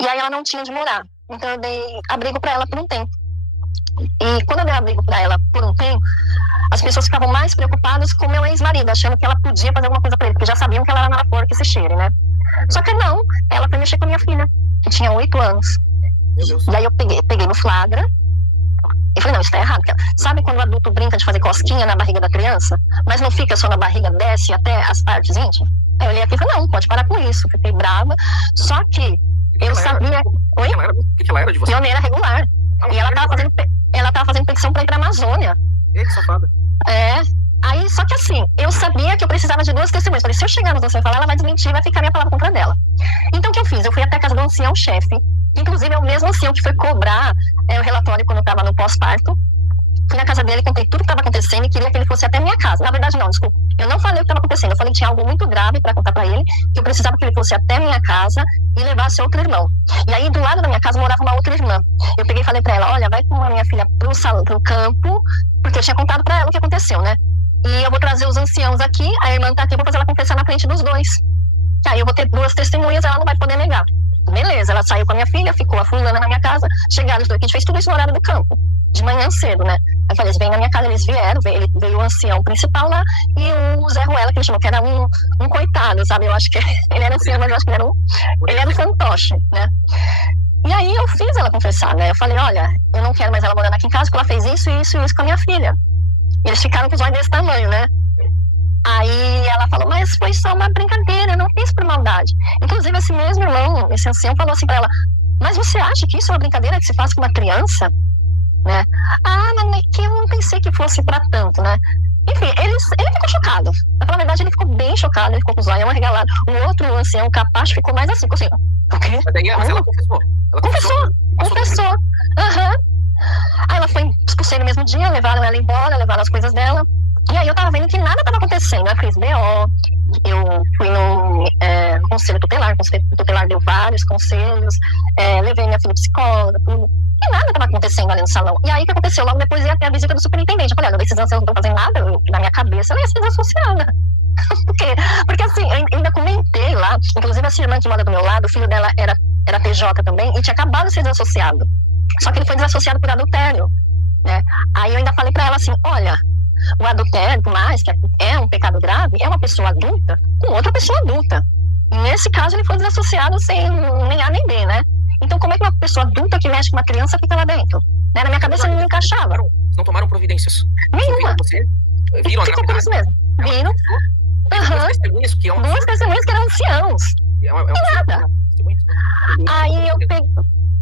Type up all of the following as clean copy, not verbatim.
E aí ela não tinha onde morar. Então eu dei abrigo para ela por um tempo. E quando eu dei abrigo para ela por um tempo, as pessoas ficavam mais preocupadas com meu ex-marido, achando que ela podia fazer alguma coisa para ele, porque já sabiam que ela era nada porca e se cheire, né? Só que não, ela foi mexer com a minha filha, que tinha 8 anos. E aí eu peguei no flagra e falei, não, isso tá errado. Sabe quando o adulto brinca de fazer cosquinha na barriga da criança, mas não fica só na barriga, desce até as partes íntimas? Aí eu olhei aqui e falei, não, pode parar com isso. Fiquei brava, só que eu sabia... Oi? O que ela era de você? Pioneira regular. E ela tava fazendo petição pra ir pra Amazônia. Que safada. Aí, só que assim, eu sabia que eu precisava de 2 testemunhas. Falei, se eu chegar no você e falar, ela vai desmentir, vai ficar minha palavra contra dela. Então, o que eu fiz? Eu fui até a casa do ancião-chefe, inclusive é o mesmo ancião que foi cobrar o relatório quando eu estava no pós-parto. Fui na casa dele, contei tudo que estava acontecendo e queria que ele fosse até minha casa. Na verdade, não, desculpa. Eu não falei o que estava acontecendo. Eu falei que tinha algo muito grave para contar para ele, que eu precisava que ele fosse até minha casa e levasse outro irmão. E aí, do lado da minha casa, morava uma outra irmã. Eu peguei e falei para ela, olha, vai com a minha filha pro campo, porque eu tinha contado para ela o que aconteceu, né? E eu vou trazer os anciãos aqui, a irmã tá aqui, eu vou fazer ela confessar na frente dos 2. Aí eu vou ter 2 testemunhas, ela não vai poder negar. Beleza, ela saiu com a minha filha, ficou a fulana na minha casa, chegaram os 2, a gente fez tudo isso no horário do campo, de manhã cedo, né? Aí eu falei, eles vêm na minha casa, eles vieram, veio o ancião principal lá, e o Zé Ruela, que ele chamou, que era um coitado, sabe? Eu acho que ele era ancião, mas eu acho que ele era um fantoche, né? E aí eu fiz ela confessar, né? Eu falei, olha, eu não quero mais ela morando aqui em casa, porque ela fez isso, isso e isso com a minha filha. E eles ficaram com os olhos desse tamanho, né? Aí ela falou, mas foi só uma brincadeira, eu não fiz por maldade. Inclusive, esse mesmo irmão, esse ancião, falou assim pra ela, mas você acha que isso é uma brincadeira que se faz com uma criança? Né? Ah, mas é que eu não pensei que fosse pra tanto, né? Enfim, ele ficou chocado. Pra falar a verdade, ele ficou bem chocado, ele ficou com os olhos arregalados. O outro ancião, o capaz, ficou mais assim, ficou assim, o quê? Mas ela confessou. Confessou. Aham. Aí ela foi expulsada no mesmo dia, levaram ela embora, levaram as coisas dela. E aí eu tava vendo que nada tava acontecendo. Eu fiz BO, eu fui no conselho tutelar, o conselho tutelar deu vários conselhos, levei minha filha psicóloga, tudo. E nada tava acontecendo ali no salão. E aí o que aconteceu? Logo depois ia ter a visita do superintendente. Eu falei, olha, esses anciãos não estão fazendo nada, na minha cabeça eu ia ser desassociada. Porque assim, eu ainda comentei lá, inclusive essa irmã que mora do meu lado, o filho dela era PJ também, e tinha acabado de ser desassociado. Só que ele foi desassociado por adultério, né? Aí eu ainda falei pra ela assim, olha, o adultério, por mais que é um pecado grave, é uma pessoa adulta com outra pessoa adulta. E nesse caso ele foi desassociado sem nem A nem B, né? Então como é que uma pessoa adulta que mexe com uma criança fica lá dentro? Né? Na minha cabeça não encaixava. Não tomaram providências? Nenhuma. Viram a ficou por isso mesmo. Viram. Duas testemunhas que eram anciãos. E nada. Aí eu peguei...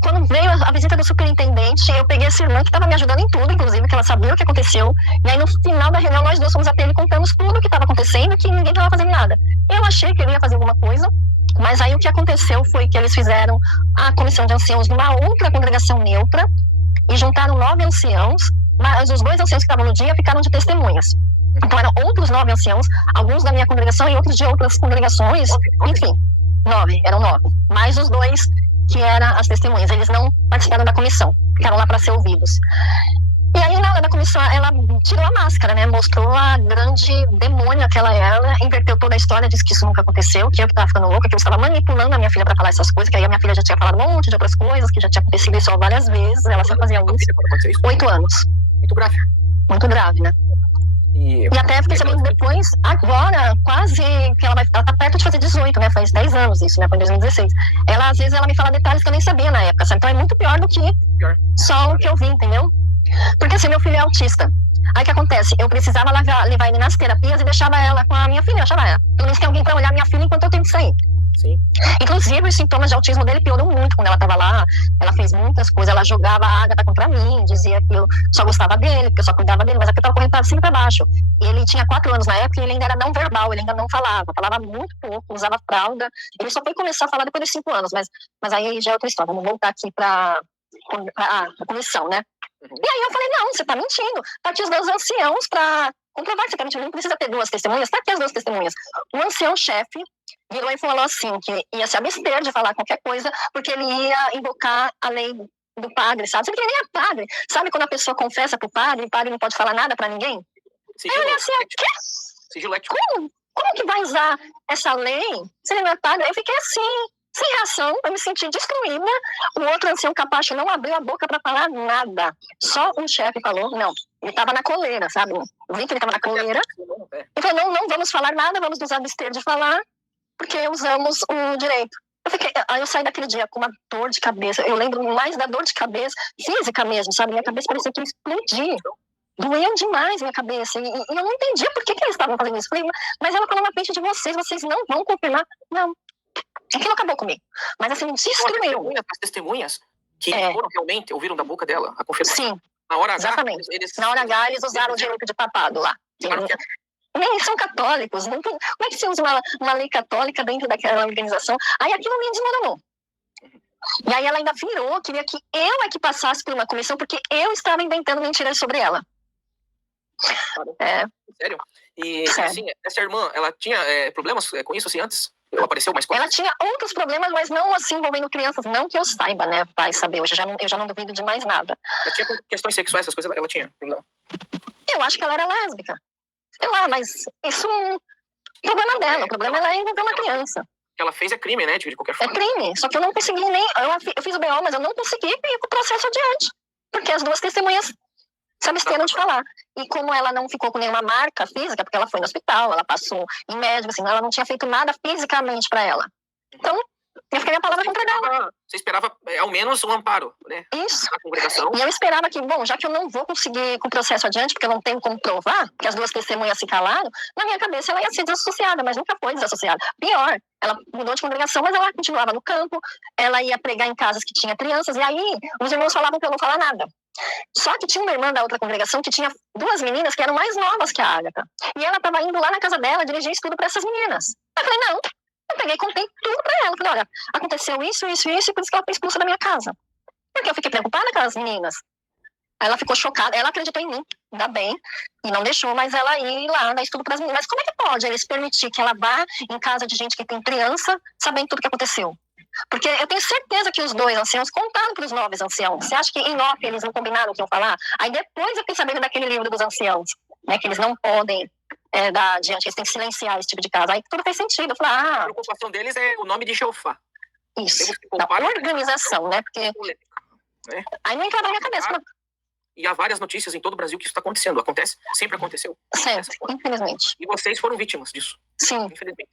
Quando veio a visita do superintendente, eu peguei essa irmã que estava me ajudando em tudo, inclusive, que ela sabia o que aconteceu. E aí, no final da reunião, nós 2 fomos até ele e contamos tudo o que estava acontecendo e que ninguém estava fazendo nada. Eu achei que ele ia fazer alguma coisa, mas aí o que aconteceu foi que eles fizeram a comissão de anciãos numa outra congregação neutra e juntaram 9 anciãos, mas os 2 anciãos que estavam no dia ficaram de testemunhas. Então, eram outros 9 anciãos, alguns da minha congregação e outros de outras congregações. Enfim, 9, eram 9. Mais os 2 que eram as testemunhas, eles não participaram da comissão, ficaram lá para ser ouvidos. E aí, na hora da comissão, ela tirou a máscara, né? Mostrou a grande demônia que ela era, inverteu toda a história, disse que isso nunca aconteceu, que eu que estava ficando louca, que eu estava manipulando a minha filha para falar essas coisas, que aí a minha filha já tinha falado um monte de outras coisas, que já tinha acontecido isso várias vezes, ela sempre fazia isso. 8 anos. Muito grave. Muito grave, né? E até fiquei sabendo depois, agora, quase que ela tá perto de fazer 18, né? Faz 10 anos isso, né? Foi em 2016. Ela, às vezes, ela me fala detalhes que eu nem sabia na época, sabe? Então é muito pior do que só o que eu vi, entendeu? Porque assim, meu filho é autista. Aí o que acontece? Eu precisava levar ele nas terapias e deixava ela com a minha filha, eu achava ela. Pelo menos tem alguém pra olhar minha filha enquanto eu tenho que sair. Sim. Inclusive, os sintomas de autismo dele piorou muito quando ela estava lá. Ela fez muitas coisas, ela jogava a Agatha contra mim, dizia que eu só gostava dele, que eu só cuidava dele, mas é que eu estava correndo para cima e para baixo. E ele tinha 4 anos na época e ele ainda era não verbal, ele ainda não falava muito pouco, usava fralda. Ele só foi começar a falar depois dos 5 anos, mas aí já é outra história. Vamos voltar aqui para a comissão, né? E aí eu falei, não, você tá mentindo. Tá aqui os 2 anciãos para comprovar que você tá mentindo. Não precisa ter 2 testemunhas, tá aqui as 2 testemunhas. O ancião-chefe virou e falou assim, que ia se abster de falar qualquer coisa, porque ele ia invocar a lei do padre, sabe? Sabe que ele nem é padre. Sabe quando a pessoa confessa pro padre e o padre não pode falar nada pra ninguém? Aí eu olhei assim, quê? Como que vai usar essa lei se ele não é padre? Aí eu fiquei assim, sem reação, eu me senti destruída. O outro ancião capacho não abriu a boca para falar nada. Só um chefe falou, não, ele estava na coleira, sabe? Eu vi que ele estava na coleira. Ele falou, não vamos falar nada, vamos nos abster de falar, porque usamos o direito. Aí eu saí daquele dia com uma dor de cabeça. Eu lembro mais da dor de cabeça física mesmo, sabe? Minha cabeça parecia que ia explodir. Doeu demais minha cabeça. E eu não entendia por que eles estavam fazendo isso. Falei, mas ela falou na frente de vocês não vão confirmar. Não. Aquilo acabou comigo. Mas assim, destruiu. As testemunhas que foram realmente, ouviram da boca dela a confirmação. Sim. Na hora H, exatamente. Na hora H, eles usaram o direito de papado lá. Nem são católicos. Não tem... Como é que você usa uma lei católica dentro daquela organização? Aí aquilo me desmoronou. E aí ela ainda virou, queria que eu é que passasse por uma comissão, porque eu estava inventando mentiras sobre ela. Sério? E sério. Assim, essa irmã, ela tinha problemas com isso assim antes? Ela apareceu mais coisas? Ela tinha outros problemas, mas não assim envolvendo crianças. Não que eu saiba, né? Vai saber. Eu já não duvido de mais nada. Ela tinha questões sexuais, essas coisas, ela tinha? Não. Eu acho que ela era lésbica. Sei lá, mas isso é um problema dela. O problema é envolver uma criança. O que ela fez é crime, né? De qualquer forma. É crime. Só que eu não consegui nem... Eu fiz o BO, mas eu não consegui ir com o processo adiante. Porque as duas testemunhas se absteram de falar. E como ela não ficou com nenhuma marca física, porque ela foi no hospital, ela passou em médico, assim, ela não tinha feito nada fisicamente pra ela. Então, eu fiquei a palavra contra ela. Você esperava, ao menos, um amparo, né? Isso. Na congregação. E eu esperava que, bom, já que eu não vou conseguir com o processo adiante, porque eu não tenho como provar, porque as duas testemunhas se calaram, na minha cabeça ela ia ser desassociada, mas nunca foi desassociada. Pior, ela mudou de congregação, mas ela continuava no campo, ela ia pregar em casas que tinha crianças, e aí os irmãos falavam pra eu não falar nada. Só que tinha uma irmã da outra congregação que tinha duas meninas que eram mais novas que a Ágata. E ela estava indo lá na casa dela dirigir estudo para essas meninas. Eu falei, não. Eu peguei e contei tudo para ela. Falei, olha, aconteceu isso, e por isso que ela foi expulsa da minha casa. Porque eu fiquei preocupada com as meninas. Aí ela ficou chocada, ela acreditou em mim, ainda bem, e não deixou mais ela ir lá dar estudo para as meninas. Mas como é que pode eles permitir que ela vá em casa de gente que tem criança, sabendo tudo o que aconteceu? Porque eu tenho certeza que os dois anciãos contaram para os novos anciãos. Você acha que em off eles não combinaram o que iam falar? Aí depois eu fiquei sabendo daquele livro dos anciãos, né, que eles não podem dar adiante, eles têm que silenciar esse tipo de caso. Aí tudo fez sentido. Eu falei, a preocupação deles é o nome de Jeová. Isso, da organização, né? Porque aí não entrava na minha cabeça. E há várias notícias em todo o Brasil que isso está acontecendo. Acontece, sempre aconteceu. Sempre, infelizmente. E vocês foram vítimas disso. Sim. Infelizmente.